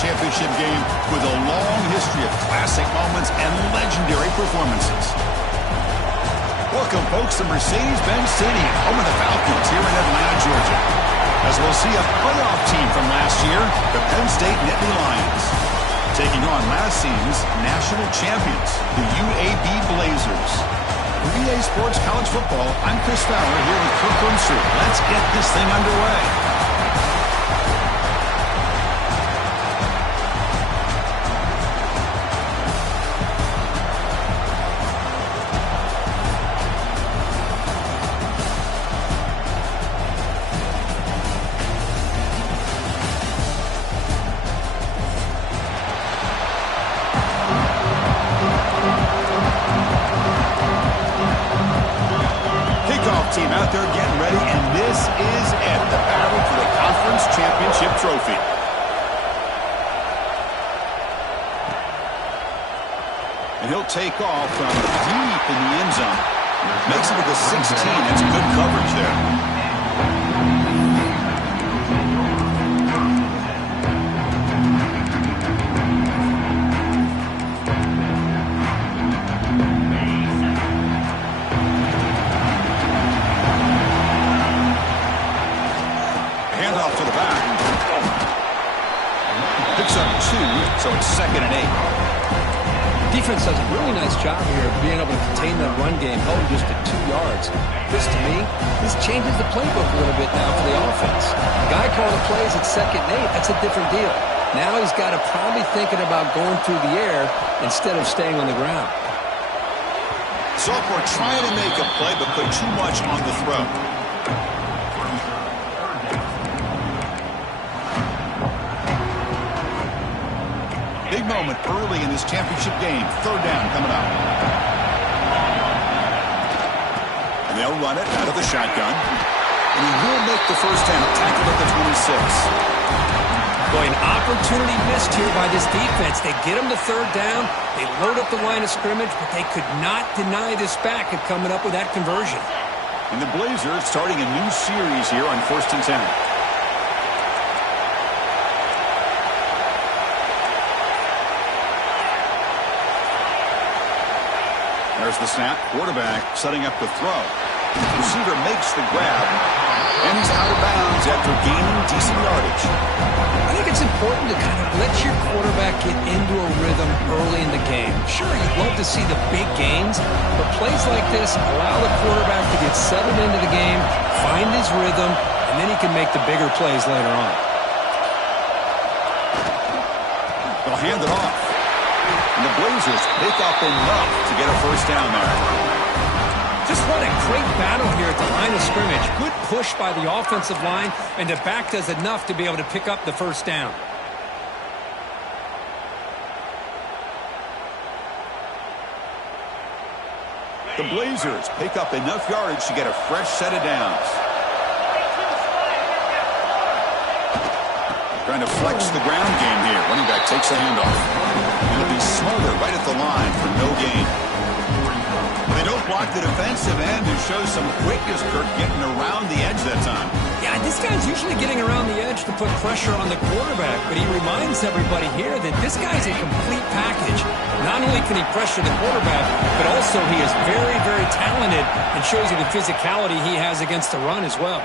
championship game with a long history of classic moments and legendary performances. Welcome, folks, to Mercedes-Benz Stadium, home of the Falcons here in Atlanta, Georgia. As we'll see a playoff team from last year, the Penn State Nittany Lions, taking on last season's national champions, the UAB Blazers. For EA Sports College Football, I'm Chris Fowler here with Kirk Unser. Let's get this thing underway. Team out there getting ready, and this is it, the battle for the conference championship trophy. And he'll take off from deep in the end zone. Makes it to the 16. That's good coverage there. So it's 2nd and 8. Defense does a really nice job here of being able to contain that run game, held just at 2 yards. This, to me, this changes the playbook a little bit now for the offense. The guy calling the plays at 2nd and 8, that's a different deal. Now he's got to probably thinking about going through the air instead of staying on the ground. Sophomore trying to make a play, but put too much on the throw. Big moment early in this championship game. 3rd down coming up. And they'll run it out of the shotgun. And he will make the first down. Tackled at the 26. Boy, an opportunity missed here by this defense. They get him to 3rd down. They load up the line of scrimmage, but they could not deny this back of coming up with that conversion. And the Blazers starting a new series here on 1st and 10. There's the snap. Quarterback setting up the throw. Receiver makes the grab. And he's out of bounds after gaining decent yardage. I think it's important to kind of let your quarterback get into a rhythm early in the game. Sure, you'd love to see the big gains, but plays like this allow the quarterback to get settled into the game, find his rhythm, and then he can make the bigger plays later on. They'll hand it off. And the Blazers pick up enough to get a first down there. Just what a great battle here at the line of scrimmage. Good push by the offensive line, and the back does enough to be able to pick up the first down. The Blazers pick up enough yardage to get a fresh set of downs. Trying to flex the ground game here. Running back takes the handoff. It'll be smarter right at the line for no gain. They don't block the defensive end and show some quickness, Kirk, getting around the edge that time. Yeah, this guy's usually getting around the edge to put pressure on the quarterback, but he reminds everybody here that this guy's a complete package. Not only can he pressure the quarterback, but also he is very, very talented and shows you the physicality he has against the run as well.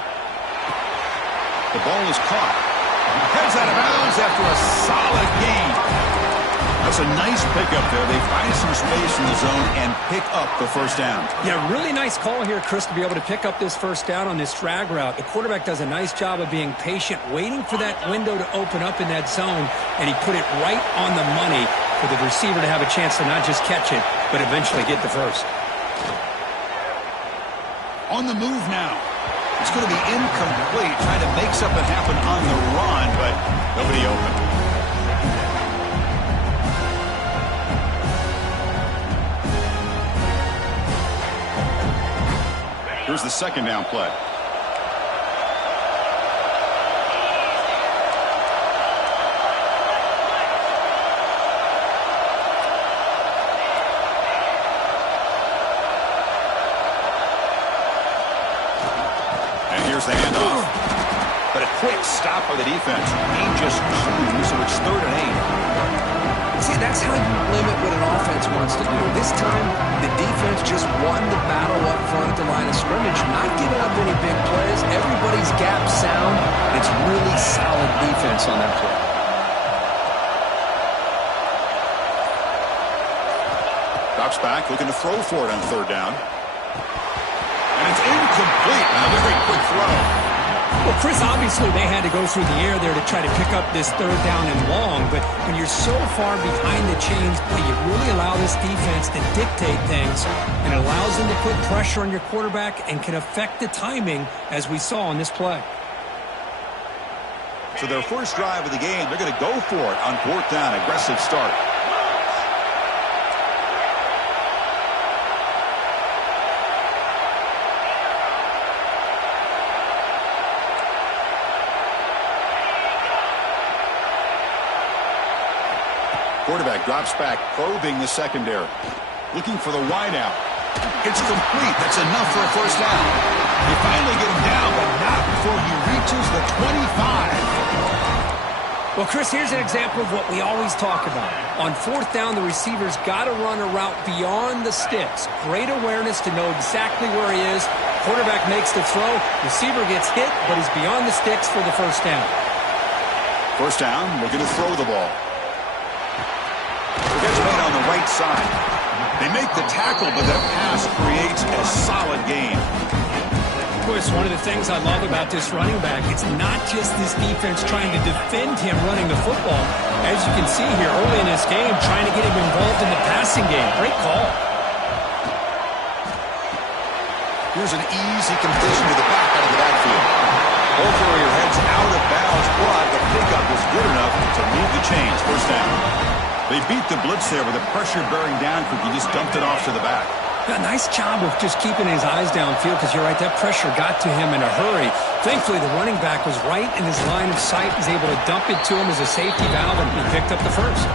The ball is caught. Heads out of bounds after a solid gain. That's a nice pickup there. They find some space in the zone and pick up the first down. Yeah, really nice call here, Chris, to be able to pick up this first down on this drag route. The quarterback does a nice job of being patient, waiting for that window to open up in that zone, and he put it right on the money for the receiver to have a chance to not just catch it, but eventually get the first. On the move now. It's going to be incomplete, trying to make something happen on the run, but nobody open. Here's the 2nd down play. And here's the handoff. But a quick stop by the defense. He just flew, so it's 3rd and 8. See, that's how you limit what an offense wants to do. This time, the defense just won the battle up front at the line of scrimmage, not giving up any big plays. Everybody's gap sound. It's really solid defense on that play. Drops back, looking to throw for it on 3rd down. And it's incomplete. A very quick throw. Well, Chris, obviously they had to go through the air there to try to pick up this 3rd down and long, but when you're so far behind the chains, you really allow this defense to dictate things, and it allows them to put pressure on your quarterback and can affect the timing, as we saw on this play. So their first drive of the game, they're going to go for it on 4th down. Aggressive start. Quarterback drops back, probing the secondary. Looking for the wideout. It's complete. That's enough for a first down. They finally get him down, but not before he reaches the 25. Well, Chris, here's an example of what we always talk about. On 4th down, the receiver's got to run a route beyond the sticks. Great awareness to know exactly where he is. Quarterback makes the throw. Receiver gets hit, but he's beyond the sticks for the first down. First down, looking to throw the ball. Gets made on the right side. They make the tackle, but that pass creates a solid gain. Chris, one of the things I love about this running back, it's not just this defense trying to defend him running the football. As you can see here early in this game, trying to get him involved in the passing game. Great call. Here's an easy completion to the back out of the backfield. Ball carrier heads out of bounds, but the pickup was good enough to move the chains. First down. They beat the blitz there with the pressure bearing down quick. He just dumped it off to the back. Yeah, nice job of just keeping his eyes downfield, because you're right, that pressure got to him in a hurry. Thankfully, the running back was right in his line of sight. He's able to dump it to him as a safety valve, and he picked up the first.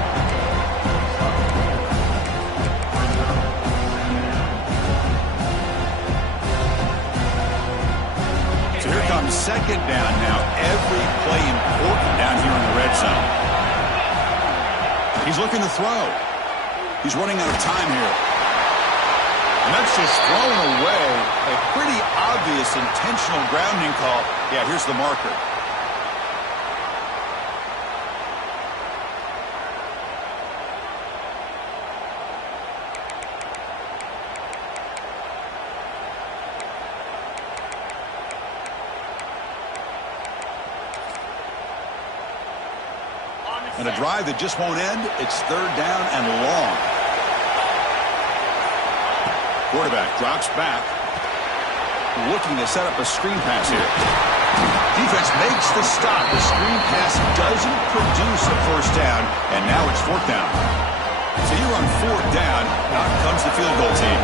So here comes 2nd down now. Every play important down here in the red zone. He's looking to throw. He's running out of time here. And that's just thrown away. A pretty obvious intentional grounding call. Yeah, here's the marker. And a drive that just won't end. It's 3rd down and long. Quarterback drops back. Looking to set up a screen pass here. Defense makes the stop. The screen pass doesn't produce a first down. And now it's 4th down. So you're on 4th down. Out comes the field goal team.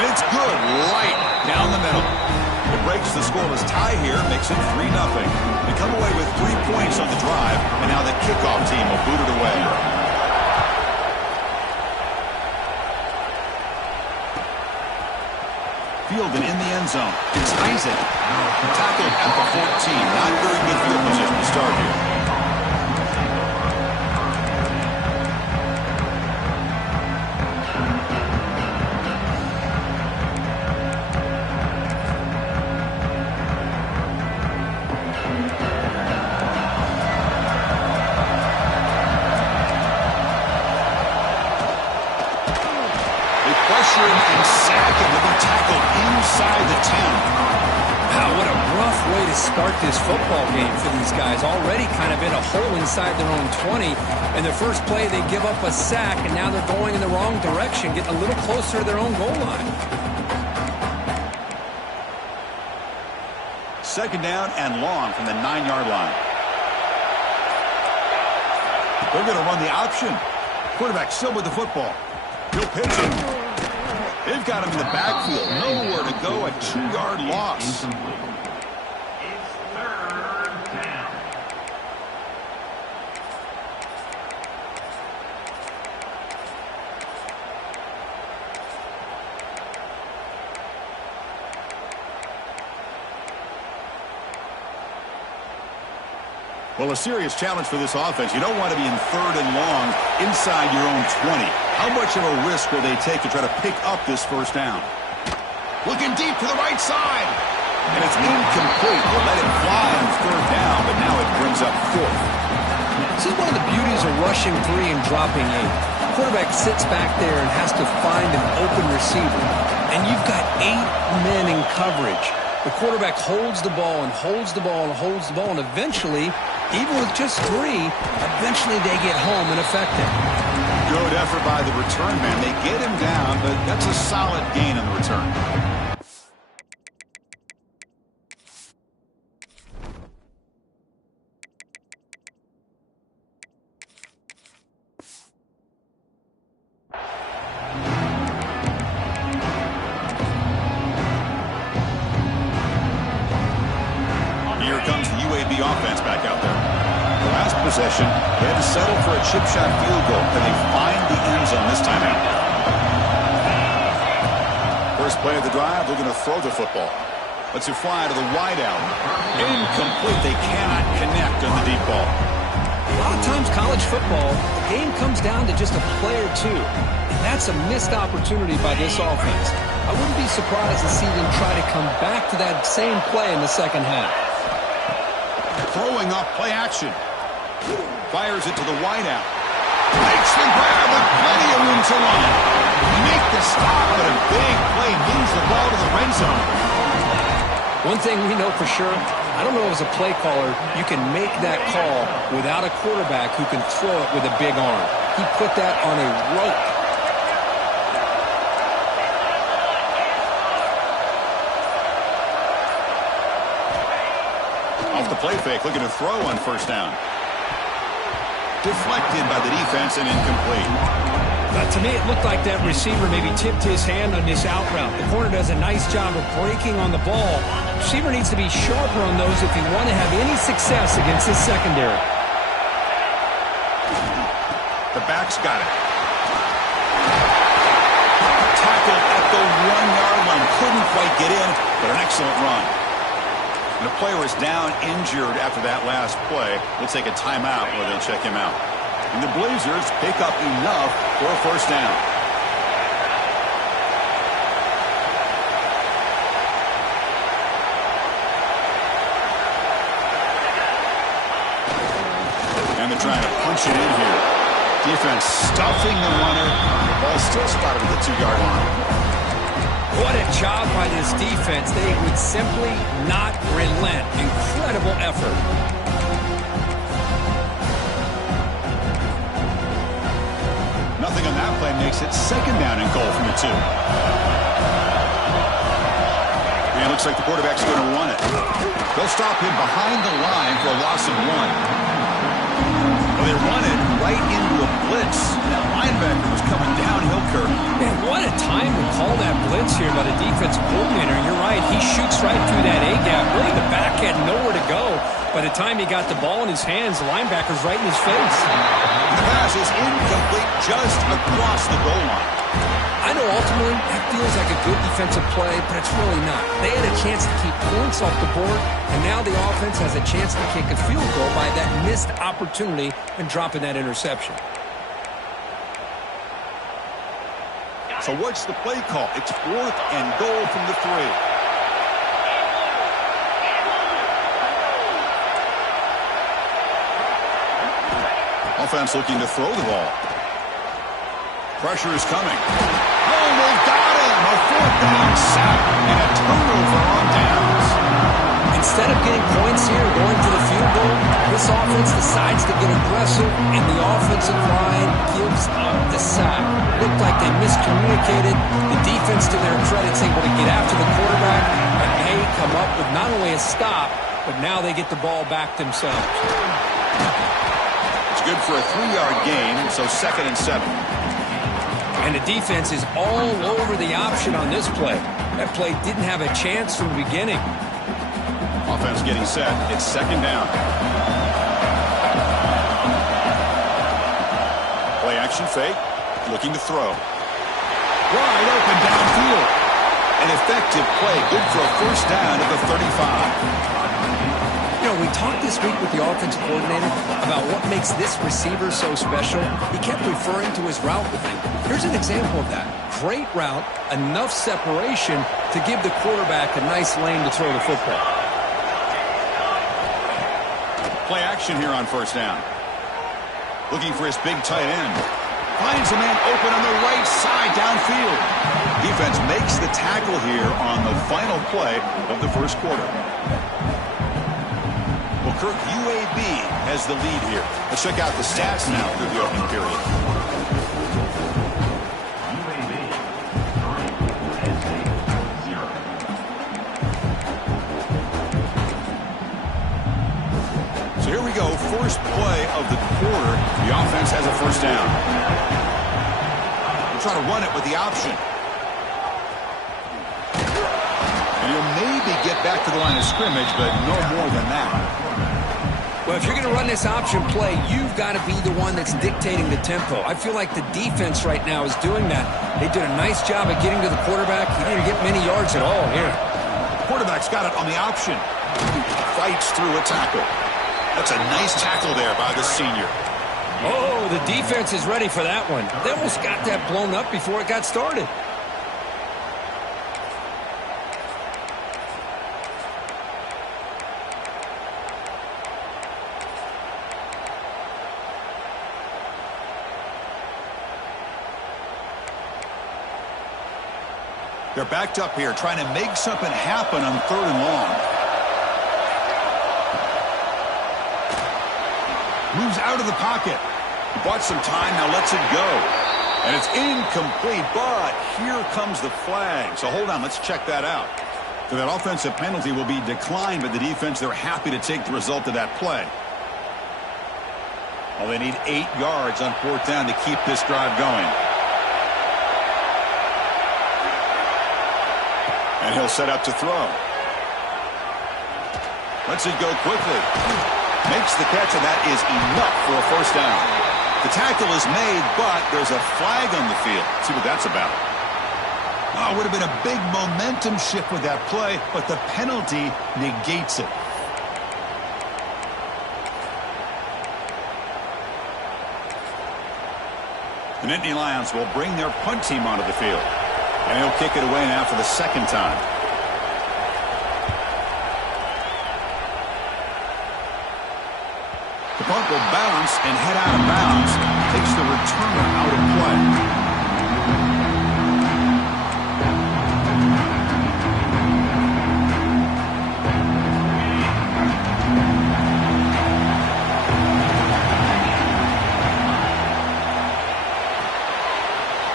And it's good. Right down the middle. It breaks the scoreless tie here, makes it 3-0. They come away with 3 points on the drive, and now the kickoff team will boot it away. Fielded in the end zone. It's Isaac. Tackled at the 14. Not very good field position to start here. And sack him to be tackled inside the 10. Wow, what a rough way to start this football game for these guys. Already kind of in a hole inside their own 20. And the first play, they give up a sack, and now they're going in the wrong direction, getting a little closer to their own goal line. 2nd down and long from the 9-yard line. They're going to run the option. Quarterback still with the football. He'll pitch it. They've got him in the backfield. Nowhere to go. A 2-yard loss. Well, a serious challenge for this offense. You don't want to be in 3rd and long inside your own 20. How much of a risk will they take to try to pick up this first down? Looking deep to the right side. And it's incomplete. They'll let it fly on 3rd down, but now it brings up 4th. This is one of the beauties of rushing 3 and dropping 8. The quarterback sits back there and has to find an open receiver. And you've got 8 men in coverage. The quarterback holds the ball and holds the ball and holds the ball, and eventually, even with just 3, eventually they get home and effective. Good effort by the return man. They get him down, but that's a solid gain on the return. Here comes the UAB offense back out there. The last possession, they had to settle for a chip shot field goal. Can they find the end zone this time out? First play of the drive, they're going to throw the football. Let's it fly to the wideout. Incomplete. They cannot connect on the deep ball. A lot of times college football, the game comes down to just a play or two. And that's a missed opportunity by this offense. I wouldn't be surprised to see them try to come back to that same play in the second half. Throwing off play action. Fires it to the wideout. Makes the grab with plenty of room to run. Make the stop, but a big play moves the ball to the red zone. One thing we know for sure, I don't know as a play caller, you can make that call without a quarterback who can throw it with a big arm. He put that on a rope. Off the play fake, looking to throw on first down. Deflected by the defense and incomplete. To me, it looked like that receiver maybe tipped his hand on this out route. The corner does a nice job of breaking on the ball. Receiver needs to be sharper on those if you want to have any success against this secondary. The back's got it. Tackled at the 1-yard line. Couldn't quite get in, but an excellent run. And the player is down injured after that last play. We'll take a timeout where they'll check him out. And the Blazers pick up enough for a first down. And they're trying to punch it in here. Defense stuffing the runner. The ball still spotted at the 2-yard line. What a job by this defense. They would simply not relent. Incredible effort. Nothing on that play makes it second down and goal from the 2. And it looks like the quarterback's going to run it. They'll stop him behind the line for a loss of 1. Well, they run it right into a blitz. That linebacker was coming downhill, Kirk. Man, what a time to call that blitz here by the defensive coordinator. You're right. He shoots right through that A-gap. Really, the back had nowhere to go. By the time he got the ball in his hands, the linebacker's right in his face. The pass is incomplete just across the goal line. I know ultimately that feels like a good defensive play, but it's really not. They had a chance to keep points off the board, and now the offense has a chance to kick a field goal by that missed opportunity and dropping that interception. So what's the play call? It's 4th and goal from the 3. Offense looking to throw the ball. Pressure is coming. Oh, they got him! A 4th down sack and a turnover on downs. Instead of getting points here going to the field goal, this offense decides to get aggressive, and the offensive line gives up the sack. Looked like they miscommunicated. The defense, to their credit, is able to get after the quarterback, and they come up with not only a stop, but now they get the ball back themselves. It's good for a 3-yard gain, so 2nd and 7. And the defense is all over the option on this play. That play didn't have a chance from the beginning. Offense getting set. It's 2nd down. Play action fake. Looking to throw. Wide open downfield. An effective play. Good for a first down at the 35. You know, we talked this week with the offensive coordinator about what makes this receiver so special? He kept referring to his route running. Here's an example of that. Great route, enough separation to give the quarterback a nice lane to throw the football. Play action here on first down. Looking for his big tight end. Finds a man open on the right side downfield. Defense makes the tackle here on the final play of the first quarter. Well, Kirk, UAB has the lead here. Let's check out the stats now through the opening period. So here we go, first play of the quarter. The offense has a first down. We'll try to run it with the option. And he'll maybe get back to the line of scrimmage, but no more than that. Well, if you're going to run this option play, you've got to be the one that's dictating the tempo. I feel like the defense right now is doing that. They did a nice job of getting to the quarterback. He didn't get many yards at all here. Quarterback's got it on the option. Fights through a tackle. That's a nice tackle there by the senior. Oh, the defense is ready for that one. They almost got that blown up before it got started. They're backed up here, trying to make something happen on third and long. Moves out of the pocket. He bought some time, now lets it go. And it's incomplete, but here comes the flag. So hold on, let's check that out. So that offensive penalty will be declined, but the defense, they're happy to take the result of that play. Well, they need 8 yards on fourth down to keep this drive going. And he'll set up to throw. Lets it go quickly. Makes the catch, and that is enough for a first down. The tackle is made, but there's a flag on the field. Let's see what that's about. Oh, it would have been a big momentum shift with that play, but the penalty negates it. The Nittany Lions will bring their punt team onto the field. And he'll kick it away now for the second time. The punt will bounce and head out of bounds. Takes the returner out of play.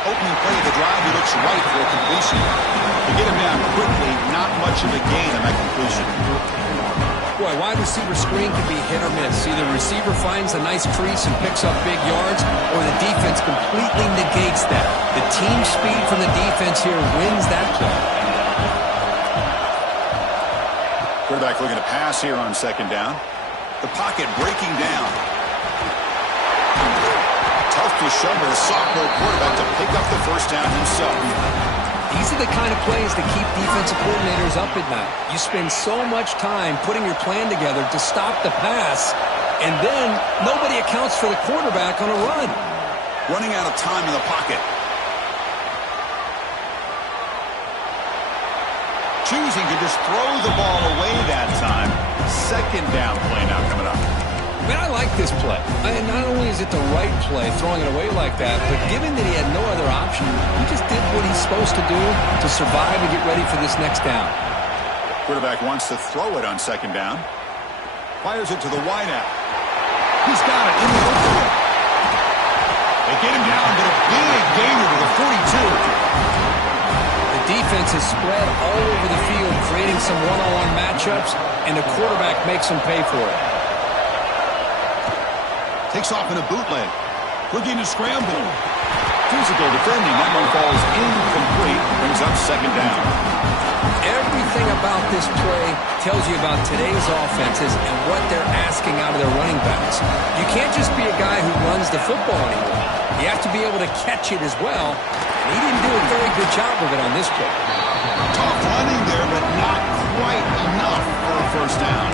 Opening play of the drive, he looks right for a completion. To get him down quickly, not much of a gain on that completion. Boy, wide receiver screen can be hit or miss. Either the receiver finds a nice crease and picks up big yards, or the defense completely negates that. The team speed from the defense here wins that play. Quarterback looking to pass here on second down. The pocket breaking down. Tough to show the sophomore quarterback to pick up the first down himself. These are the kind of plays that keep defensive coordinators up at night. You spend so much time putting your plan together to stop the pass, and then nobody accounts for the quarterback on a run. Running out of time in the pocket. Choosing to just throw the ball away that time. Second down play now coming up. Man, I like this play. And not only is it the right play, throwing it away like that, but given that he had no other option, he just did what he's supposed to do to survive and get ready for this next down. Quarterback wants to throw it on second down. Fires it to the wideout. He's got it in the open. They get him down, but a big gainer to the 42. The defense is spread all over the field, creating some one-on-one matchups, and the quarterback makes them pay for it. Takes off in a bootleg. Looking to scramble. Physical defending. That one falls incomplete. Brings up second down. Everything about this play tells you about today's offenses and what they're asking out of their running backs. You can't just be a guy who runs the football anymore. You have to be able to catch it as well. And he didn't do a very good job of it on this play. Tough running there, but not quite enough for a first down.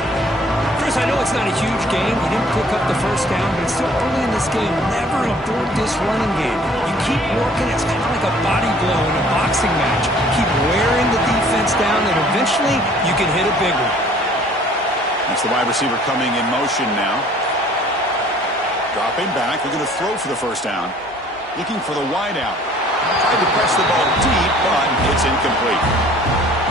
Chris, I know it's not a huge game. You didn't pick up the first down, but it's still early in this game. Never abort this running game. You keep working. It's kind of like a body blow in a boxing match. Keep wearing the defense down, and eventually you can hit a big one. That's the wide receiver coming in motion now. Dropping back. They're going to throw for the first down. Looking for the wide out. Tried to press the ball deep, but it's incomplete.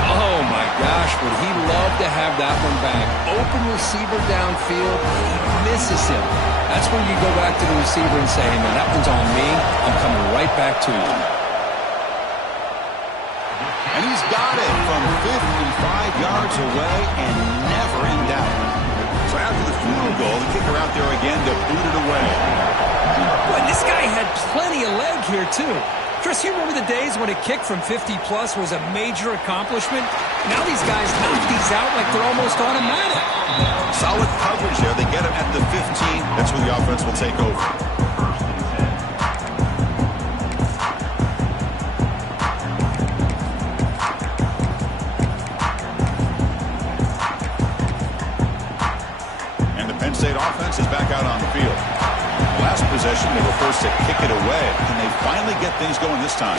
Oh, my gosh, would he love to have that one back. Open receiver downfield, and he misses him. That's when you go back to the receiver and say, hey, man, that one's on me. I'm coming right back to you. And he's got it from 55 yards away and never in doubt. So after the field goal, the kicker out there again to boot it away. Boy, this guy had plenty of leg here, too. Chris, you remember the days when a kick from 50-plus was a major accomplishment? Now these guys knock these out like they're almost automatic. Solid coverage there. They get him at the 15. That's where the offense will take over. And the Penn State offense is back out on the field. Last possession, they were first to kick it away. Can they finally get things going this time?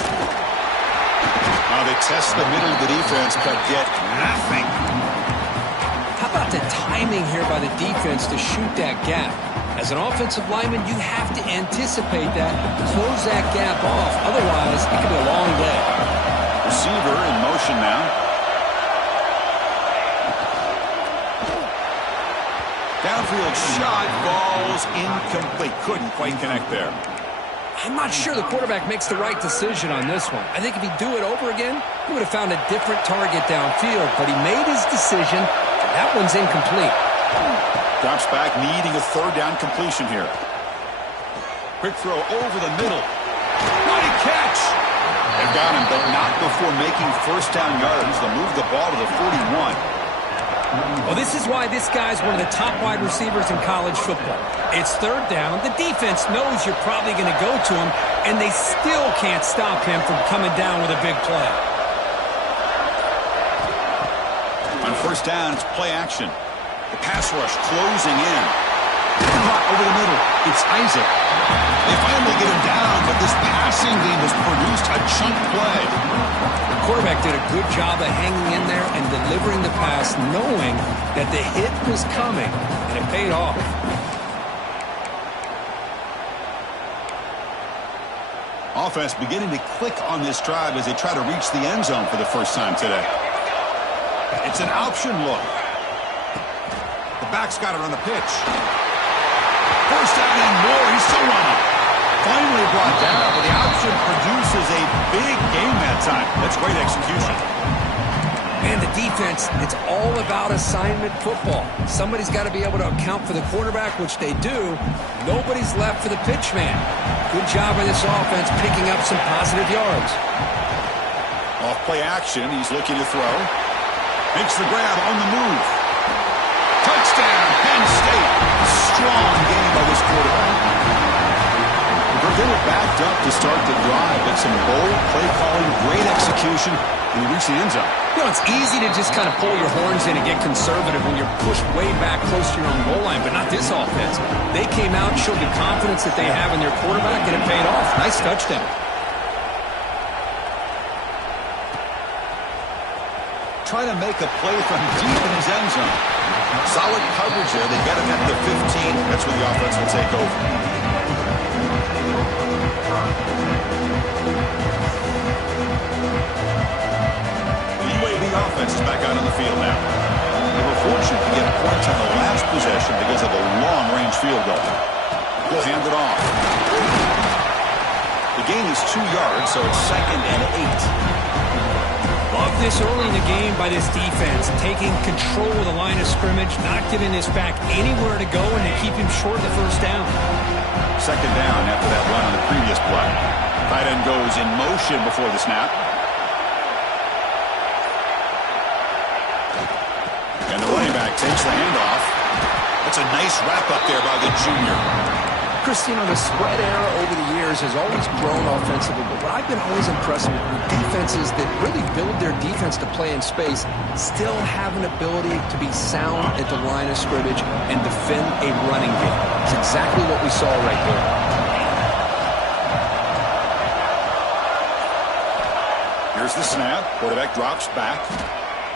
They test the middle of the defense, but get nothing. How about the timing here by the defense to shoot that gap? As an offensive lineman, you have to anticipate that, close that gap off. Otherwise, it could be a long day. Receiver in motion now. Downfield shot, balls incomplete. Couldn't quite connect there. I'm not sure the quarterback makes the right decision on this one. I think if he'd do it over again, he would have found a different target downfield. But he made his decision. That one's incomplete. Drops back, needing a third down completion here. Quick throw over the middle. What a catch! They've got him, but not before making first down yards. They'll move the ball to the 41. Well, this is why this guy's one of the top wide receivers in college football. It's third down. The defense knows you're probably going to go to him, and they still can't stop him from coming down with a big play. On first down, it's play action. The pass rush closing in. Over the middle. It's Isaac. They finally get him down, but this passing game has produced a chunk play. The quarterback did a good job of hanging in there and delivering the pass, knowing that the hit was coming, and it paid off. Offense beginning to click on this drive as they try to reach the end zone for the first time today. It's an option look. The back's got it on the pitch. First down and more. He's still running. Finally brought down, but the option produces a big game that time. That's great execution. Man, the defense, it's all about assignment football. Somebody's got to be able to account for the quarterback, which they do. Nobody's left for the pitch man. Good job by this offense picking up some positive yards. Off play action. He's looking to throw. Makes the grab on the move. Touchdown, Penn State. Strong game by this quarterback. They were backed up to start the drive, but some bold play calling, great execution, and we reach the end zone. You know, it's easy to just kind of pull your horns in and get conservative when you're pushed way back close to your own goal line, but not this offense. They came out and showed the confidence that they have in their quarterback, and it paid off. Nice touchdown. Trying to make a play from deep in his end zone. Solid coverage there. They get him at the 15. That's where the offense will take over. The UAB offense is back out on the field now. They were fortunate to get points on the last possession because of a long-range field goal. He'll hand it off. The gain is 2 yards, so it's 2nd and 8. Love this early in the game by this defense, taking control of the line of scrimmage, not giving this back anywhere to go, and they keep him short of the first down. 2nd down after that run on the previous play. Tight end goes in motion before the snap. And the running back takes the handoff. That's a nice wrap up there by the junior. Chris, you know, the spread era over the years has always grown offensively, but what I've been always impressed with defenses that really build their defense to play in space still have an ability to be sound at the line of scrimmage and defend a running game. It's exactly what we saw right there. Here's the snap. Quarterback drops back.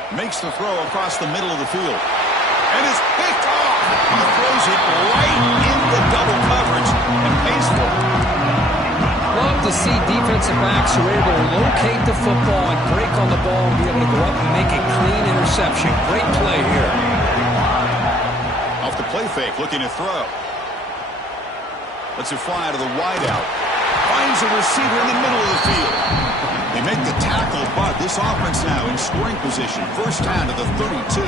Makes the throw across the middle of the field. And is picked off. He throws it right into double coverage and pays for it. Love to see defensive backs who are able to locate the football and break on the ball and be able to go up and make a clean interception. Great play here. Off the play fake, looking to throw. Lets it fly to the wideout. Finds a receiver in the middle of the field. They make the tackle, but this offense now in scoring position. First down to the 32.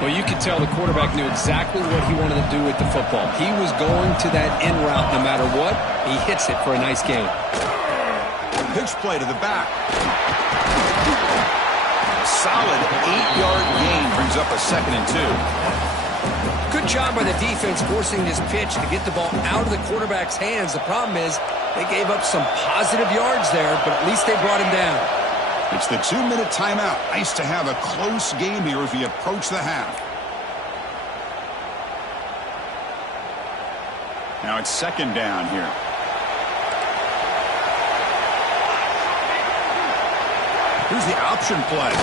Well, you could tell the quarterback knew exactly what he wanted to do with the football. He was going to that in route no matter what. He hits it for a nice gain. Pitch play to the back. Solid 8-yard gain brings up a 2nd and 2. Good job by the defense forcing this pitch to get the ball out of the quarterback's hands. The problem is they gave up some positive yards there, but at least they brought him down. It's the 2-minute timeout. Nice to have a close game here as we approach the half. Now it's 2nd down here. Here's the option play.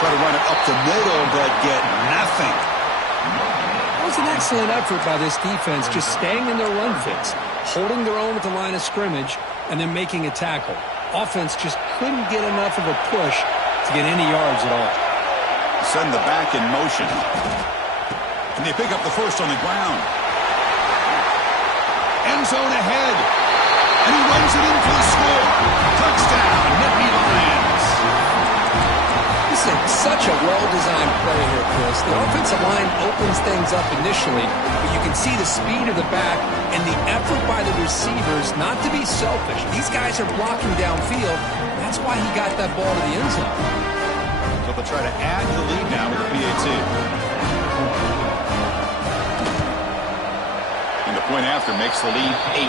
Try to run it up the middle, but get nothing. That was an excellent effort by this defense, just staying in their run fits, holding their own at the line of scrimmage, and then making a tackle. Offense just couldn't get enough of a push to get any yards at all. Send the back in motion. And they pick up the first on the ground. End zone ahead. And he runs it in for the score. Touchdown, Nittany Lions. This is such a well-designed play here, Chris. The offensive line opens things up initially, but you can see the speed of the back and the effort by the receivers not to be selfish. These guys are blocking downfield. That's why he got that ball to the end zone. So they'll try to add to the lead now with the PAT. And the point after makes the lead 8.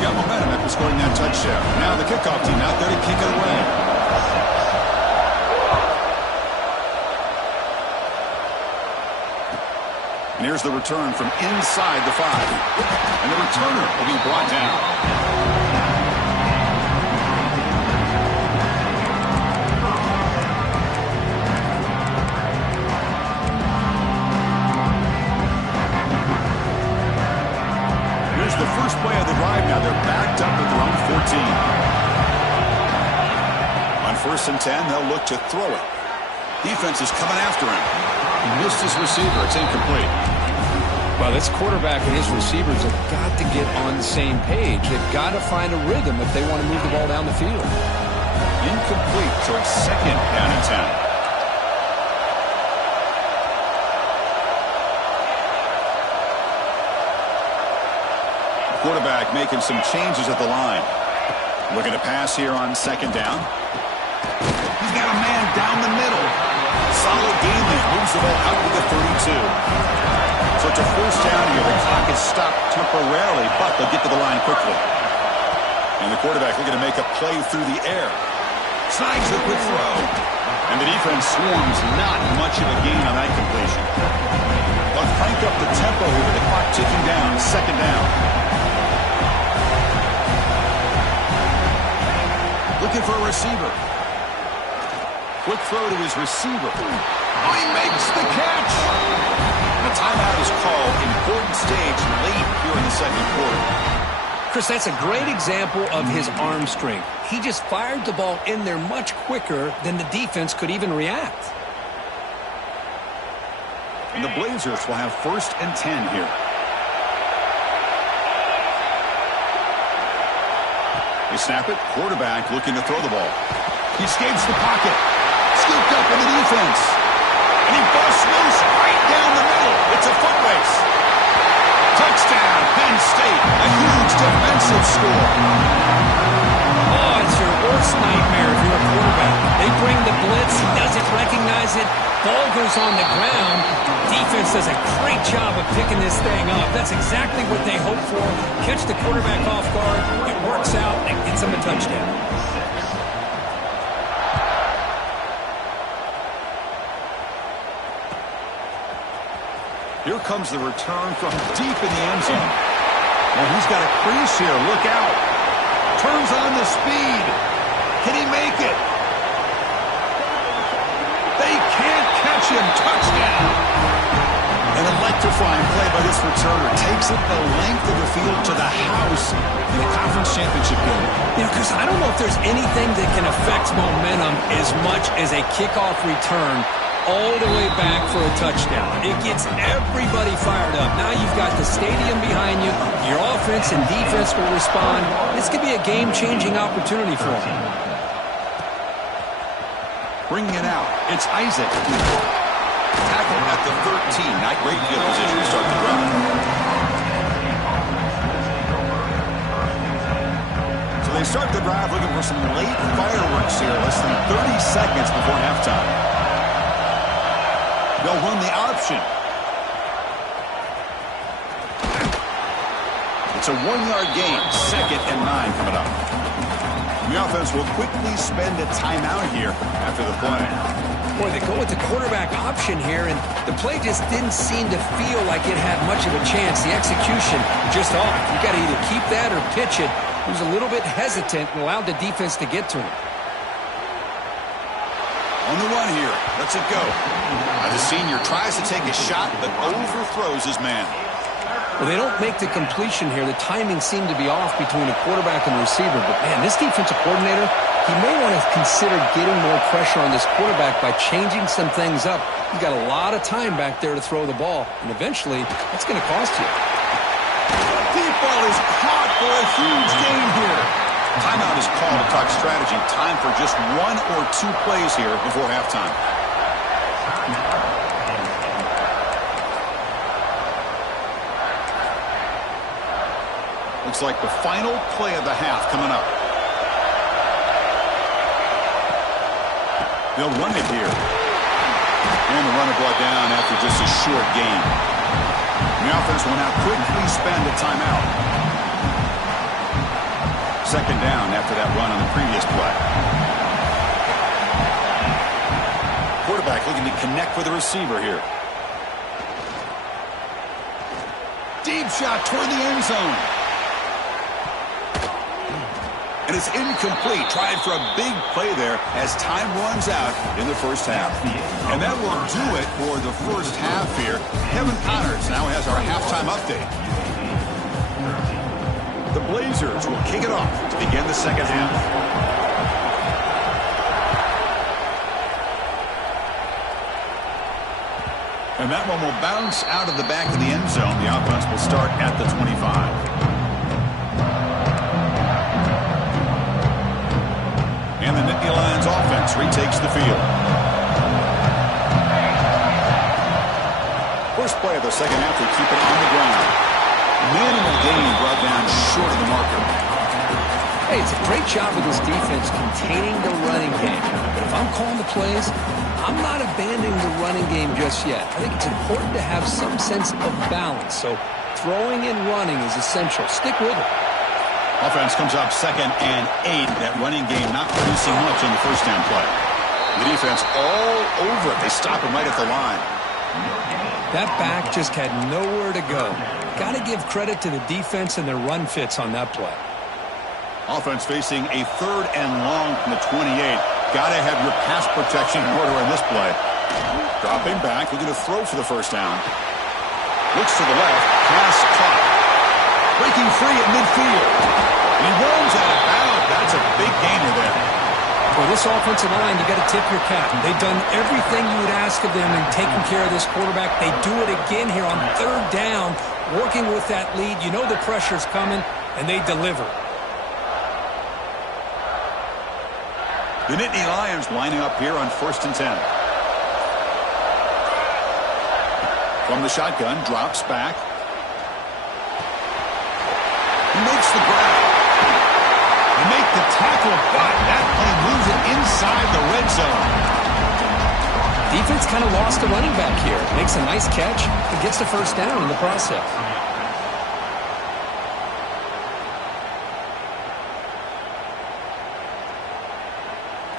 Got momentum after scoring that touchdown. Now the kickoff team out there to kick it away. And here's the return from inside the 5. And the returner will be brought down. Here's the first play of the drive. Now they're backed up at their own 14. On 1st and 10, they'll look to throw it. Defense is coming after him. He missed his receiver. It's incomplete. Well, this quarterback and his receivers have got to get on the same page. They've got to find a rhythm if they want to move the ball down the field. Incomplete, so it's 2nd down and 10. Quarterback making some changes at the line. Looking to pass here on 2nd down. He's got a man down the middle. Solid game there. Moves the ball out to the 32. So it's a 1st down here. The clock is stopped temporarily, but they'll get to the line quickly. And the quarterback looking to make a play through the air. Snags the quick throw. And the defense swarms. Not much of a gain on that completion. They'll crank up the tempo here with the clock ticking down. 2nd down. Looking for a receiver. Quick throw to his receiver. Oh, he makes the catch. And a timeout is called. Important stage late here in the 2nd quarter. Chris, that's a great example of his arm strength. He just fired the ball in there much quicker than the defense could even react. And the Blazers will have 1st and 10 here. They snap it. Quarterback looking to throw the ball. He escapes the pocket. Scooped up in the defense. And he busts loose right down the middle. It's a foot race. Touchdown, Penn State. A huge defensive score. Oh, it's your worst nightmare if you're a quarterback. They bring the blitz. He doesn't recognize it. Ball goes on the ground. Defense does a great job of picking this thing up. That's exactly what they hope for. Catch the quarterback off guard. It works out and gets him a touchdown. Here comes the return from deep in the end zone. Well, he's got a crease here. Look out. Turns on the speed. Can he make it? They can't catch him. Touchdown. An electrifying play by this returner. Takes it the length of the field to the house in the conference championship game. You know, because I don't know if there's anything that can affect momentum as much as a kickoff return all the way back for a touchdown. It gets everybody fired up. Now you've got the stadium behind you. Your offense and defense will respond. This could be a game-changing opportunity for them. Bringing it out. It's Isaac. Tackle at the 13. Not great field position to start the drive. So they start the drive looking for some late fireworks here. Less than 30 seconds before halftime. They'll run the option. It's a 1-yard gain. 2nd and 9 coming up. The offense will quickly spend a timeout here after the play. Boy, they go with the quarterback option here, and the play just didn't seem to feel like it had much of a chance. The execution just off. You got to either keep that or pitch it. He was a little bit hesitant and allowed the defense to get to him. On the run here. Lets it go. The senior tries to take a shot, but overthrows his man. Well, they don't make the completion here. The timing seemed to be off between the quarterback and the receiver. But, man, this defensive coordinator, he may want to consider getting more pressure on this quarterback by changing some things up. He's got a lot of time back there to throw the ball, and eventually that's going to cost you. Deep ball is caught for a huge gain here. Timeout is called to talk strategy. Time for just 1 or 2 plays here before halftime. Looks like the final play of the half coming up. They'll run it here. And the runner brought down after just a short gain. The offense will now quickly spend a timeout. 2nd down after that run on the previous play. Quarterback looking to connect with the receiver here. Deep shot toward the end zone. And it's incomplete. Tried for a big play there as time runs out in the first half. And that will do it for the first half here. Kevin Connors now has our halftime update. The Blazers will kick it off to begin the second half. And that one will bounce out of the back of the end zone. The offense will start at the 25. And the Nittany Lions offense retakes the field. First play of the second half, they keep it on the ground. Minimal gain brought down short of the marker. Hey, it's a great job of this defense containing the running game. But if I'm calling the plays, I'm not abandoning the running game just yet. I think it's important to have some sense of balance. So throwing and running is essential. Stick with it. Offense comes up 2nd and 8. That running game not producing much on the first down play. The defense all over it. They stop him right at the line. That back just had nowhere to go. Got to give credit to the defense and their run fits on that play. Offense facing a 3rd and long from the 28. Got to have your pass protection in order in this play. Dropping back, looking to throw for the first down. Looks to the left. Pass caught. Breaking free at midfield. And he runs out of bounds. That's a big gainer there. For this offensive line, you got to tip your cap. They've done everything you would ask of them in taking care of this quarterback. They do it again here on 3rd down, working with that lead. You know the pressure's coming, and they deliver. The Nittany Lions lining up here on 1st and 10. From the shotgun, drops back. He makes the grab. They make the tackle, but that play moves it inside the red zone. defense kind of lost a running back here. Makes a nice catch and gets the first down in the process.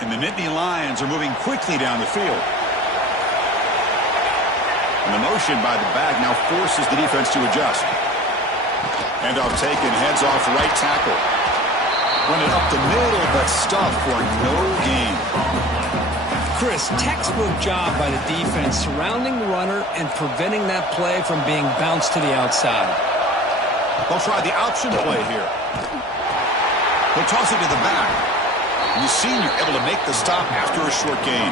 And the Nittany Lions are moving quickly down the field. And the motion by the back now forces the defense to adjust. Handoff taken, heads off right tackle. Run it up the middle, but stuffed for no gain. Chris, textbook job by the defense surrounding the runner and preventing that play from being bounced to the outside. They'll try the option play here. They'll toss it to the back. And the senior able to make the stop after a short gain.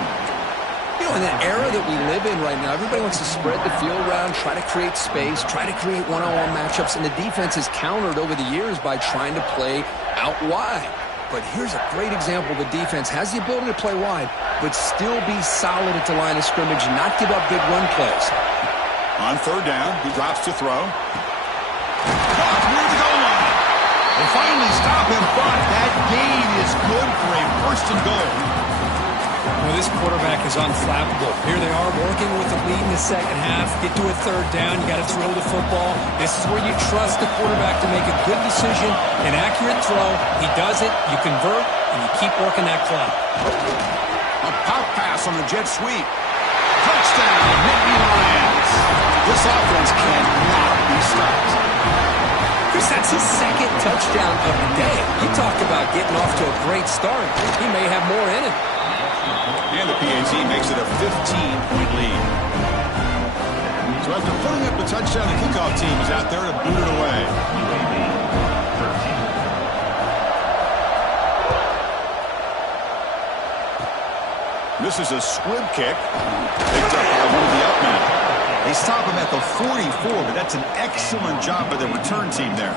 You know, in the era that we live in right now, everybody wants to spread the field around, try to create space, try to create one-on-one matchups, and the defense has countered over the years by trying to play out wide. But here's a great example. The defense has the ability to play wide, but still be solid at the line of scrimmage, not give up big run plays. On third down, he drops to throw. Caught near the goal line. They finally stop him, but that gain is good for a first and goal. Well, this quarterback is unflappable. Here they are working with the lead in the second half. Get to a third down. You got to throw the football. This is where you trust the quarterback to make a good decision, an accurate throw. He does it, you convert, and you keep working that clock. A pop pass on the jet sweep. Touchdown, Nittany Lions. This offense cannot be stopped. Chris, that's his second touchdown of the day. You talk about getting off to a great start. He may have more in it. And the PAT makes it a 15-point lead. So after putting up the touchdown, the kickoff team is out there to boot it away. This is a squib kick. Picked up by one of the up men. They stop him at the 44, but that's an excellent job by the return team there.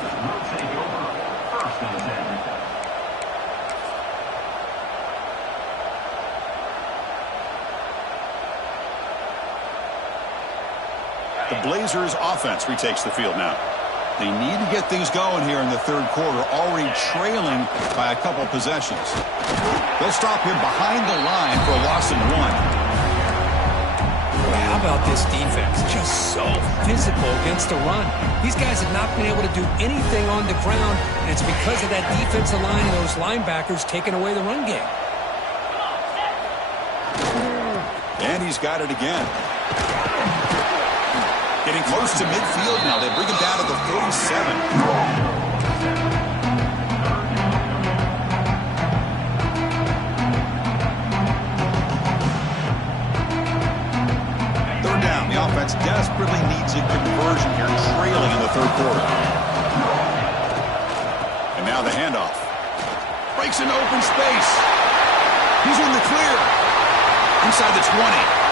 The Blazers offense retakes the field now. They need to get things going here in the third quarter, already trailing by a couple possessions. They'll stop him behind the line for a loss of 1. How about this defense? Just so physical against the run. These guys have not been able to do anything on the ground, and it's because of that defensive line and those linebackers taking away the run game. And he's got it again. Getting close to midfield now. They bring him down to the 47. Third down. The offense desperately needs a conversion here, trailing in the third quarter. And now the handoff. Breaks into open space. He's in the clear. Inside the 20.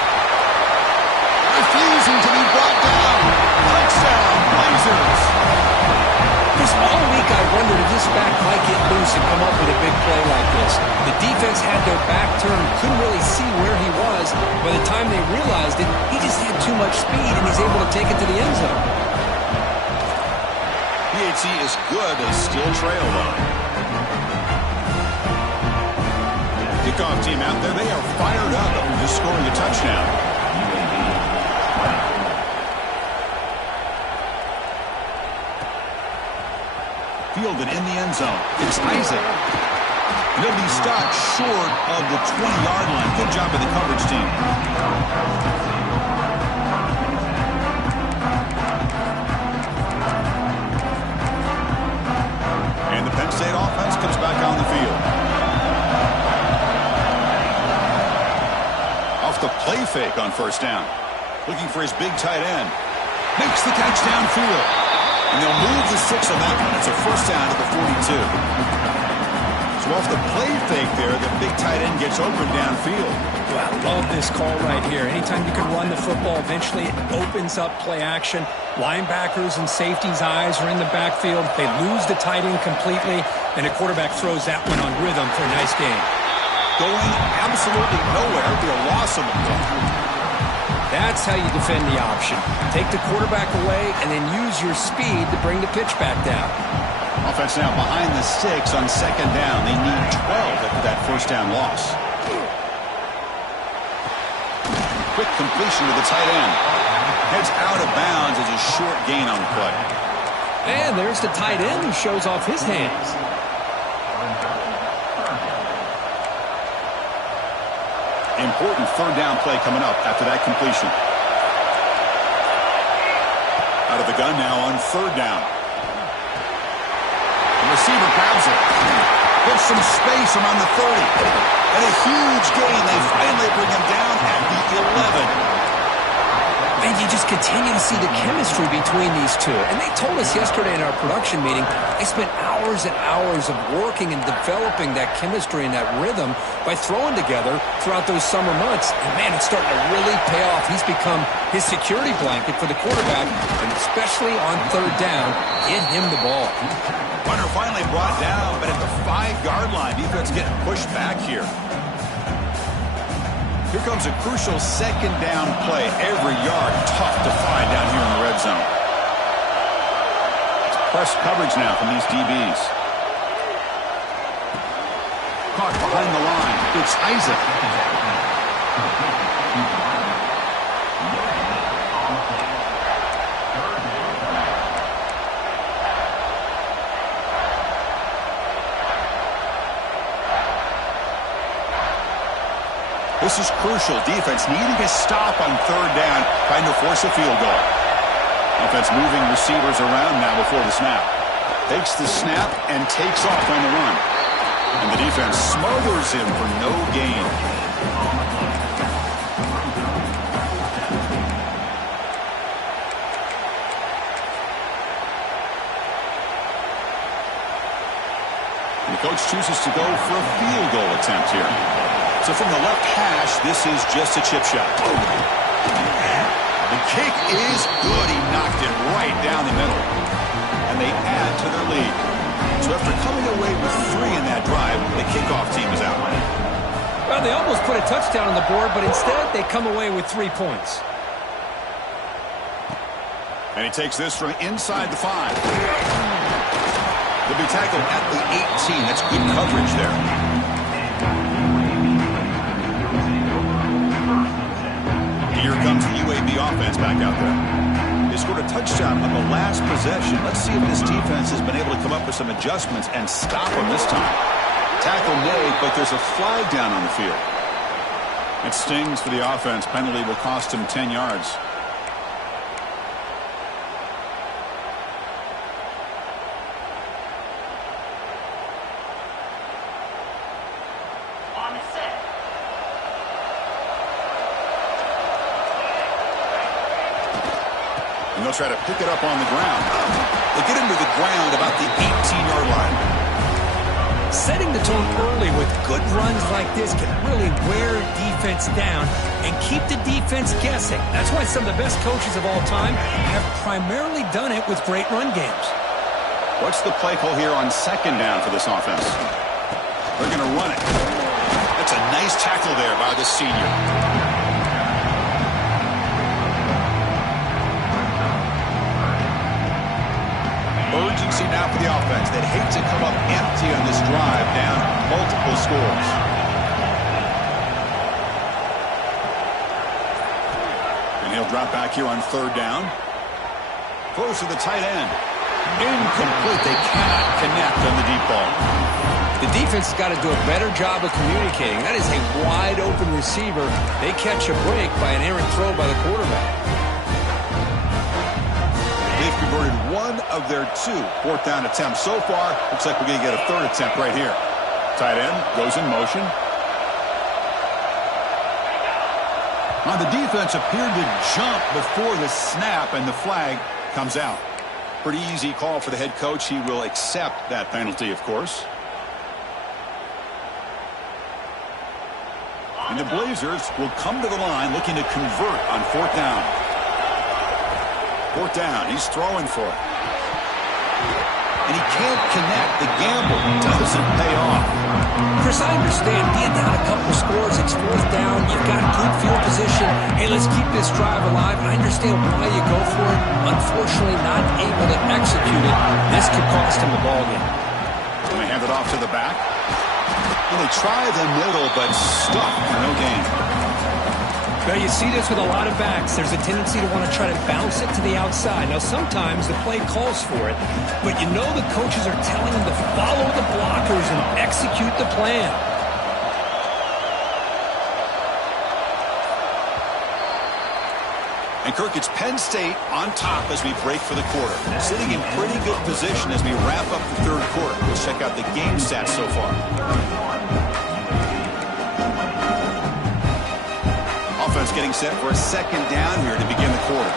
Refusing to be brought down. Touchdown, Blazers. Just all week I wondered if this back might get loose and come up with a big play like this. The defense had their back turned, couldn't really see where he was. By the time they realized it, he just had too much speed, and he's able to take it to the end zone. PAT is good, but still trail though. Kickoff team out there, they are fired up after just scoring a touchdown. Fielded in the end zone. It's Isaac. And he'll be stopped short of the 20-yard line. Good job by the coverage team. And the Penn State offense comes back on the field. Off the play fake on first down. Looking for his big tight end. Makes the catch downfield. And they'll move the 6 on that one. It's a first down at the 42. So off the play fake there, the big tight end gets open downfield. Well, I love this call right here. Anytime you can run the football, eventually it opens up play action. Linebackers and safeties' eyes are in the backfield. They lose the tight end completely, and the quarterback throws that one on rhythm for a nice gain. Going absolutely nowhere for a loss of a play. That's how you defend the option. Take the quarterback away and then use your speed to bring the pitch back down. Offense now behind the 6 on second down. They need 12 after that first down loss. quick completion to the tight end. Heads out of bounds as a short gain on the play. And there's the tight end who shows off his hands. Important third down play coming up after that completion. Out of the gun now on third down. The receiver grabs it. Gets some space around the 30. And a huge gain. They finally bring him down at the 11. And you just continue to see the chemistry between these two. And they told us yesterday in our production meeting, they spent hours and hours of working and developing that chemistry and that rhythm by throwing together throughout those summer months. And, man, it's starting to really pay off. He's become his security blanket for the quarterback, and especially on third down, get him the ball. Runner finally brought down, but at the 5-yard line, defense getting pushed back here. Here comes a crucial second down play. Every yard tough to find down here in the red zone. It's press coverage now from these DBs. Caught behind the line. It's Isaac. This is crucial. Defense needing a stop on third down, trying to force a field goal. Offense moving receivers around now before the snap. Takes the snap and takes off on the run. And the defense smothers him for no gain. And the coach chooses to go for a field goal attempt here. So from the left hash, this is just a chip shot. The kick is good. He knocked it right down the middle. And they add to their lead. So after coming away with 3 in that drive, the kickoff team is out. Well, they almost put a touchdown on the board, but instead they come away with 3 points. And he takes this from inside the 5. He'll be tackled at the 18. That's good coverage there. Here comes the UAB offense back out there. They scored a touchdown on the last possession. Let's see if this defense has been able to come up with some adjustments and stop them this time. Tackle made, but there's a flag down on the field. It stings for the offense. Penalty will cost him 10 yards. And they'll try to pick it up on the ground. They get into the ground about the 18-yard line. Setting the tone early with good runs like this can really wear defense down and keep the defense guessing. That's why some of the best coaches of all time have primarily done it with great run games. What's the play call here on second down for this offense? They're going to run it. That's a nice tackle there by the senior. Urgency now for the offense. They'd hate to come up empty on this drive, down multiple scores. And he'll drop back here on third down. Throws to the tight end. Incomplete. They cannot connect on the deep ball. The defense has got to do a better job of communicating. That is a wide-open receiver. They catch a break by an errant throw by the quarterback. They've converted 1 of their 2 fourth down attempts so far. Looks like we're going to get a third attempt right here. Tight end goes in motion. Now the defense appeared to jump before the snap, and the flag comes out. Pretty easy call for the head coach. He will accept that penalty, of course. And the Blazers will come to the line looking to convert on fourth down. Fourth down. He's throwing for it. And he can't connect. The gamble doesn't pay off. Chris, I understand being down a couple scores, it's fourth down, you've got good field position. Hey, let's keep this drive alive. I understand why you go for it. Unfortunately, not able to execute it. This could cost him the ball game. And they hand it off to the back. And they try the middle, but stuck for no gain. Well, you see this with a lot of backs. There's a tendency to want to try to bounce it to the outside. Now, sometimes the play calls for it, but you know the coaches are telling them to follow the blockers and execute the plan. And, Kirk, it's Penn State on top as we break for the quarter. Sitting in pretty good position as we wrap up the third quarter. Let's check out the game stats so far. Offense getting set for a second down here to begin the quarter.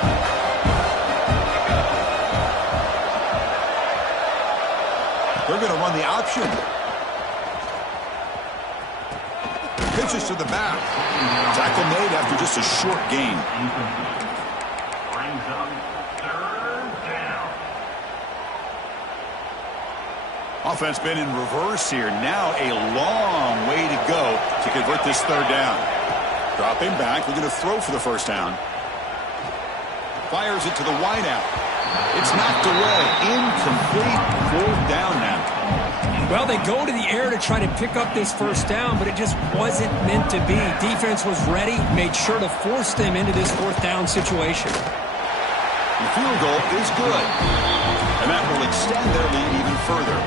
They're going to run the option. Pitches to the back. Tackle made after just a short gain. Offense been in reverse here. Now a long way to go to convert this third down. Dropping back, looking to throw for the first down. Fires it to the wideout. It's knocked away. Incomplete. Fourth down now. Well, they go to the air to try to pick up this first down, but it just wasn't meant to be. Defense was ready, made sure to force them into this fourth down situation. The field goal is good, and that will extend their lead even further.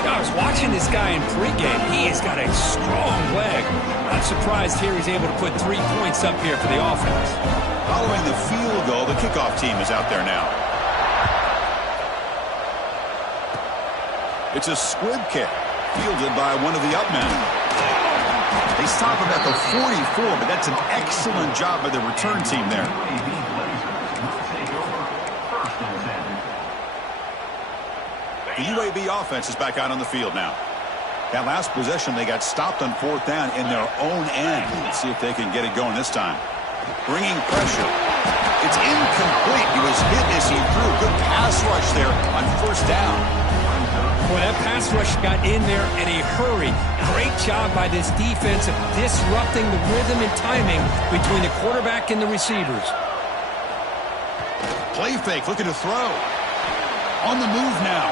I was watching this guy in pregame. He has got a strong leg. Not surprised here he's able to put 3 points up here for the offense. Following the field goal, the kickoff team is out there now. It's a squib kick, fielded by one of the up men. They stop him at the 44, but that's an excellent job by the return team there. The UAB offense is back out on the field now. That last possession, they got stopped on fourth down in their own end. Let's see if they can get it going this time. Bringing pressure. It's incomplete. He was hit as he threw. Good pass rush there on first down. Boy, that pass rush got in there in a hurry. Great job by this defense of disrupting the rhythm and timing between the quarterback and the receivers. Play fake, looking to throw. On the move now.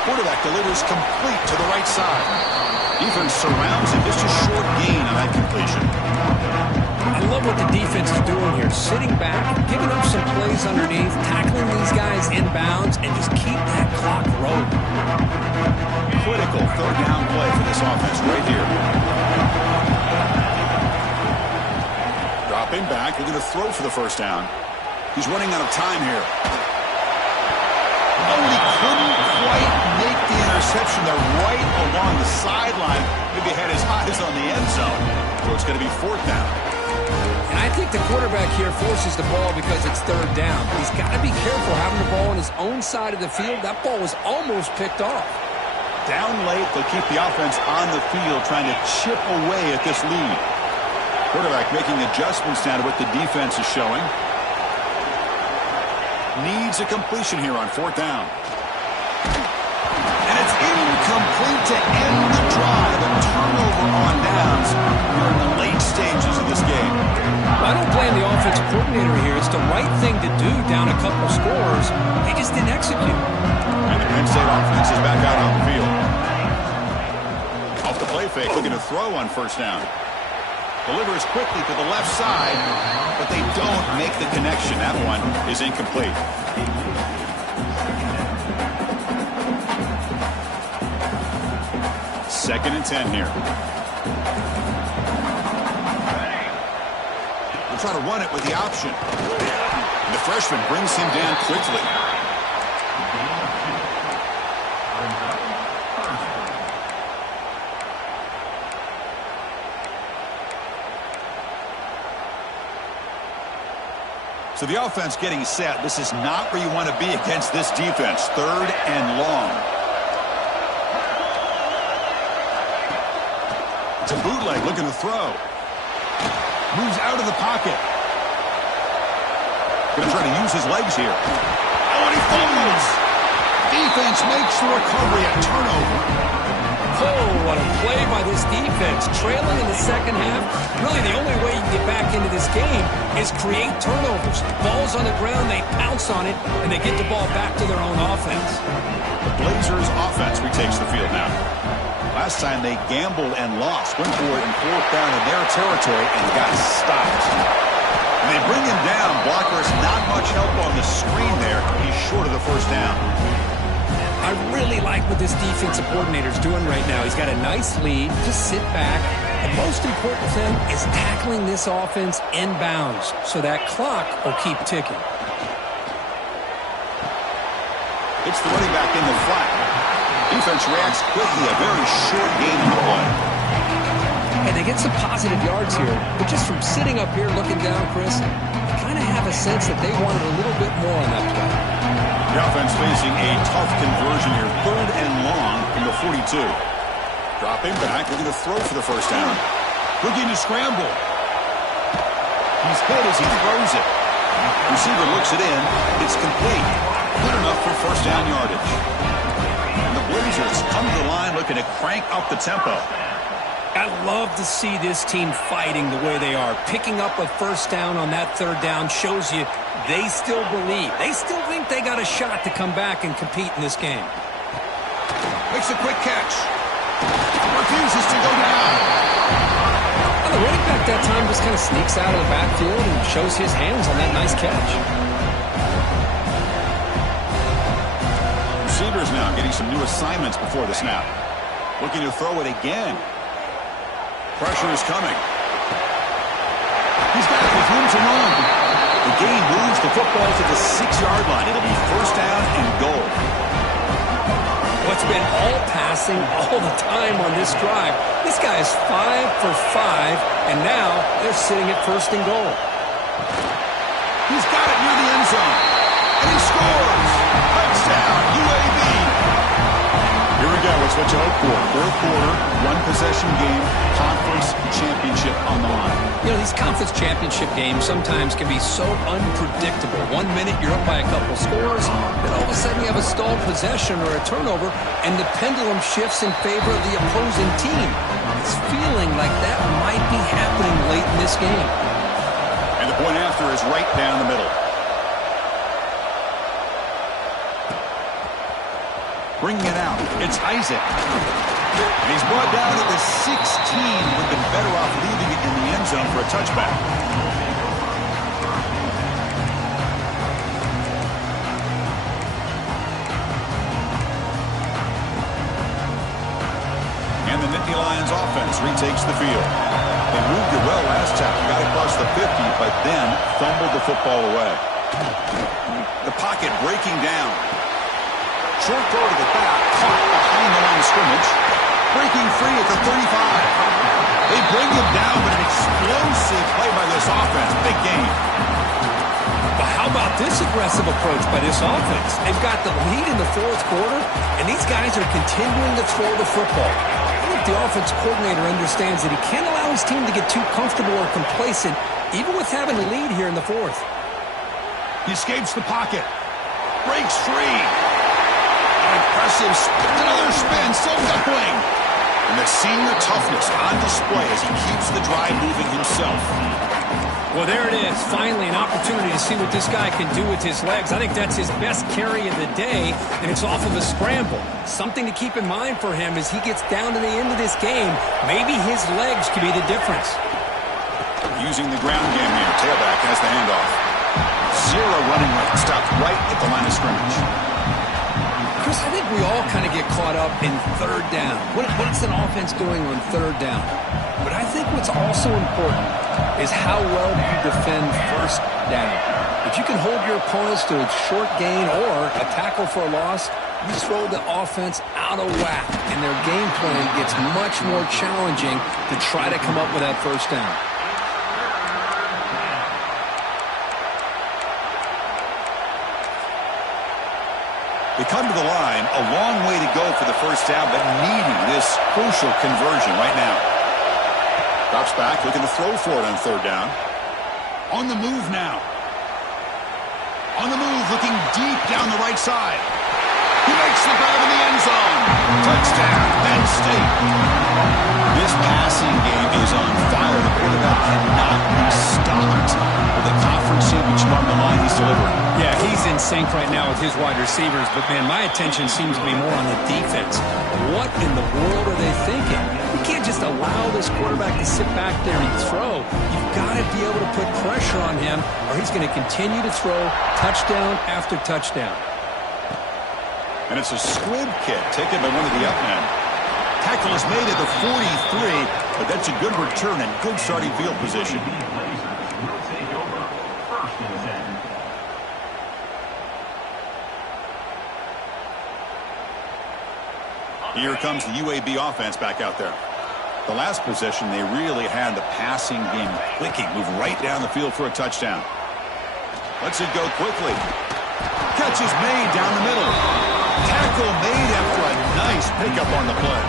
Quarterback delivers complete to the right side. Defense surrounds him. Just a short gain on that completion. I love what the defense is doing here. Sitting back, giving up some plays underneath, tackling these guys inbounds, and just keep that clock rolling. Critical third down play for this offense right here. Dropping back, looking to throw for the first down. He's running out of time here. Oh, he couldn't quite make the interception. They're right along the sideline. Maybe had his eyes on the end zone. So it's going to be fourth down. And I think the quarterback here forces the ball because it's third down. But he's got to be careful having the ball on his own side of the field. That ball was almost picked off. Down late, they'll keep the offense on the field trying to chip away at this lead. Quarterback making adjustments now to what the defense is showing. Needs a completion here on fourth down. And it's incomplete to end the drive. A turnover on downs here in the late stages of this game. I don't blame the offensive coordinator here. It's the right thing to do down a couple scores. He just didn't execute. And the Penn State offense is back out on the field. Off the play fake, looking to throw on first down. Delivers quickly to the left side, but they don't make the connection. That one is incomplete. Second and 10 here. We'll try to run it with the option. And the freshman brings him down quickly. So the offense getting set. This is not where you want to be against this defense. Third and long. It's a bootleg looking to throw. Moves out of the pocket. Going to try to use his legs here. Oh, and he fumbles. Defense makes the recovery, a turnover. Oh, what a play by this defense. Trailing in the second half. Really, the only way you can get back into this game is create turnovers. Ball's on the ground, they pounce on it, and they get the ball back to their own offense. The Blazers offense retakes the field now. Last last time they gambled and lost. Went for it in 4th down in their territory and got stopped. And they bring him down. Blockers not much help on the screen there. He's short of the 1st down. I really like what this defensive coordinator's doing right now. He's got a nice lead. Just sit back. The most important thing is tackling this offense inbounds so that clock will keep ticking. It's the running back in the flat. Defense reacts quickly. A very short game in the play. And they get some positive yards here. But just from sitting up here looking down, Chris, I kind of have a sense that they wanted a little bit more on that play. The offense facing a tough conversion here. 3rd and long from the 42. Dropping back, looking to throw for the 1st down. Looking to scramble. He's hit as he throws it. Receiver looks it in. It's complete. Good enough for 1st down yardage. And the Blazers come to the line looking to crank up the tempo. I love to see this team fighting the way they are. Picking up a 1st down on that 3rd down shows you they still believe. They still think they got a shot to come back and compete in this game. Makes a quick catch. Refuses to go down. Well, the running back that time just kind of sneaks out of the backfield and shows his hands on that nice catch. Receivers now getting some new assignments before the snap. Looking to throw it again. Pressure is coming. He's got it with room to run. The game moves the football to the 6-yard line. It'll be 1st down and goal. What's been all passing all the time on this drive. This guy is 5 for 5, and now they're sitting at 1st and goal. He's got it near the end zone. And he scores. Touchdown, UAB. Here we go. It's what you hope for. 4th quarter, 1-possession game, conference championship on the line. You know, these conference championship games sometimes can be so unpredictable. 1 minute you're up by a couple scores, then all of a sudden you have a stalled possession or a turnover, and the pendulum shifts in favor of the opposing team. It's feeling like that might be happening late in this game. And the point after is right down the middle. Bringing it out. It's Isaac. And he's brought down at the 16. Would have been better off leaving it in the end zone for a touchback. And the Nittany Lions offense retakes the field. They moved it well last time. Got across the 50, but then fumbled the football away. The pocket breaking down. Short throw to the back, caught behind the line of scrimmage. Breaking free at the 35. They bring him down, but an explosive play by this offense. Big game. But how about this aggressive approach by this offense? They've got the lead in the 4th quarter, and these guys are continuing to throw the football. I think the offense coordinator understands that he can't allow his team to get too comfortable or complacent, even with having a lead here in the 4th. He escapes the pocket. Breaks free. Impressive spin. Another spin. Still duckling. And the senior toughness on display as he keeps the drive moving himself. Well, there it is. Finally, an opportunity to see what this guy can do with his legs. I think that's his best carry of the day, and it's off of a scramble. Something to keep in mind for him as he gets down to the end of this game. Maybe his legs could be the difference. Using the ground game here. Tailback has the handoff. 0 running lane. Stopped right at the line of scrimmage. Chris, I think we all kind of get caught up in 3rd down. What's an offense doing on 3rd down? But I think what's also important is how well you defend 1st down. If you can hold your opponents to a short gain or a tackle for a loss, you throw the offense out of whack, and their game plan gets much more challenging to try to come up with that 1st down. They come to the line, a long way to go for the 1st down, but needing this crucial conversion right now. Drops back, looking to throw for it on 3rd down. On the move now. On the move, looking deep down the right side. He makes the grab in the end zone. Touchdown, Penn State. This passing game is on fire. The quarterback cannot be stopped. With the conference championship on the line, he's delivering. Yeah, he's in sync right now with his wide receivers, but, man, my attention seems to be more on the defense. What in the world are they thinking? You can't just allow this quarterback to sit back there and throw. You've got to be able to put pressure on him, or he's going to continue to throw touchdown after touchdown. And it's a squib kick taken by one of the up men. Tackle is made at the 43, but that's a good return and good starting field position. Here comes the UAB offense back out there. The last possession, they really had the passing game clicking. Move right down the field for a touchdown. Lets it go quickly. Catch is made down the middle. Tackle made after a nice pickup on the play.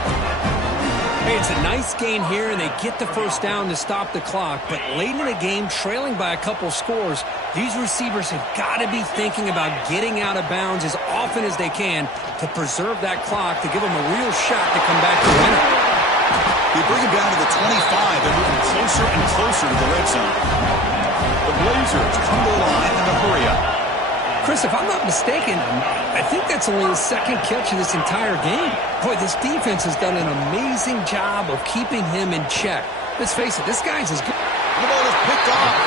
Hey, it's a nice gain here, and they get the first down to stop the clock. But late in the game, trailing by a couple scores, these receivers have got to be thinking about getting out of bounds as often as they can to preserve that clock, to give them a real shot to come back to win it. They bring him down to the 25. They're moving closer and closer to the red zone. The Blazers come to the line in a hurry up. Chris, if I'm not mistaken, I think that's only his second catch of this entire game. Boy, this defense has done an amazing job of keeping him in check. Let's face it, this guy's as good. The ball is picked off.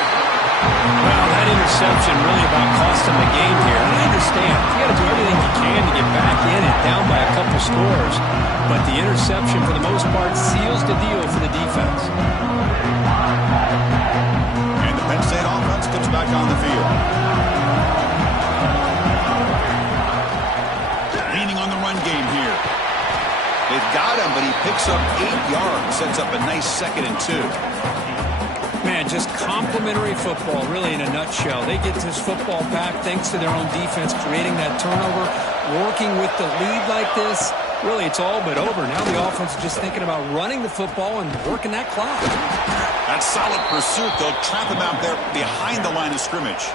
Well, that interception really about cost him the game here. And I understand. You got to do everything you can to get back in and down by a couple scores. But the interception, for the most part, seals the deal for the defense. And the Penn State offense comes back on the field. Leaning on the run game here. They've got him, but he picks up 8 yards. Sets up a nice 2nd and 2. Man, just complimentary football, really, in a nutshell. They get this football back thanks to their own defense, creating that turnover, working with the lead like this. Really, it's all but over. Now the offense is just thinking about running the football and working that clock. That solid pursuit, they'll trap him out there behind the line of scrimmage.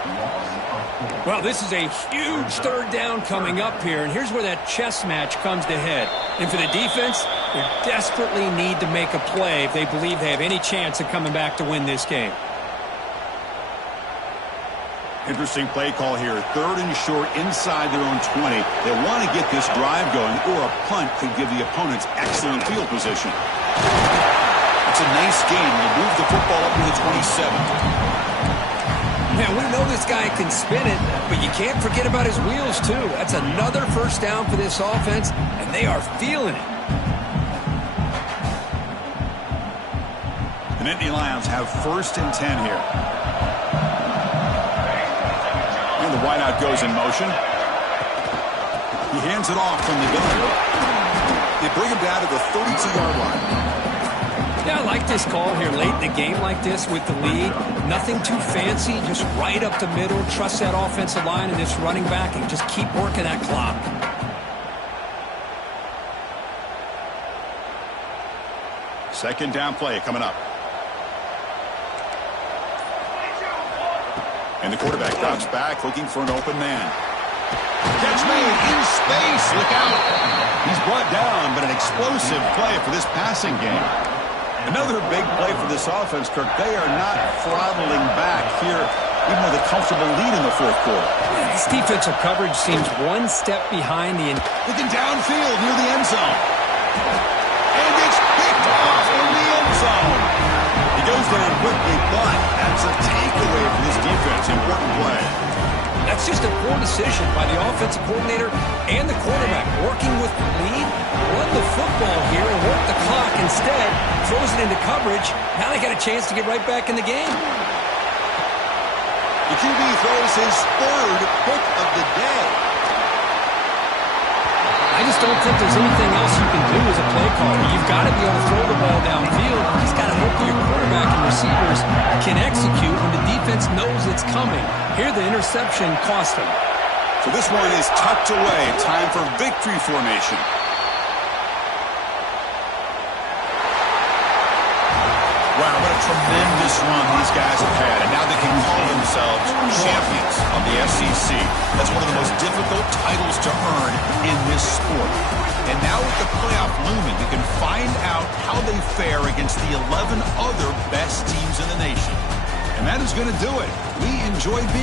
Well, this is a huge third down coming up here, and here's where that chess match comes to head. And for the defense, they desperately need to make a play if they believe they have any chance of coming back to win this game. Interesting play call here. 3rd and short inside their own 20. They want to get this drive going, or a punt could give the opponents excellent field position. It's a nice game. They'll move the football up to the 27. Man, we know this guy can spin it, but you can't forget about his wheels, too. That's another first down for this offense, and they are feeling it. The Nittany Lions have 1st and 10 here. And the wideout goes in motion. He hands it off from the gun. They bring him down to the 32-yard line. Yeah, I like this call here late in the game like this with the lead. Nothing too fancy, just right up the middle. Trust that offensive line and this running back and just keep working that clock. Second down play coming up. And the quarterback drops back looking for an open man. Catch made in space. Look out. He's brought down, but an explosive play for this passing game. Another big play for this offense, Kirk. They are not throttling back here, even with a comfortable lead in the 4th quarter. This defensive coverage seems one step behind the... Looking downfield near the end zone. And it's picked off in the end zone. He goes down quickly, but that's a takeaway for this defense. Important play. That's just a poor decision by the offensive coordinator and the quarterback. Working with the lead, run the football here and work the clock instead. Throws it into coverage. Now they got a chance to get right back in the game. The QB throws his 3rd pick of the day. I just don't think there's anything else you can do as a play caller. You've got to be able to throw the ball downfield. You just got to hope that your quarterback and receivers can execute when the defense knows it's coming. Here the interception cost them. So this one is tucked away. Time for victory formation. Wow, what a tremendous run these guys have had. And now they can call themselves champions of the SEC. That's one of the most difficult titles to earn in this sport. And now with the playoff looming, we can find out how they fare against the 11 other best teams in the nation. And that is going to do it. We enjoyed being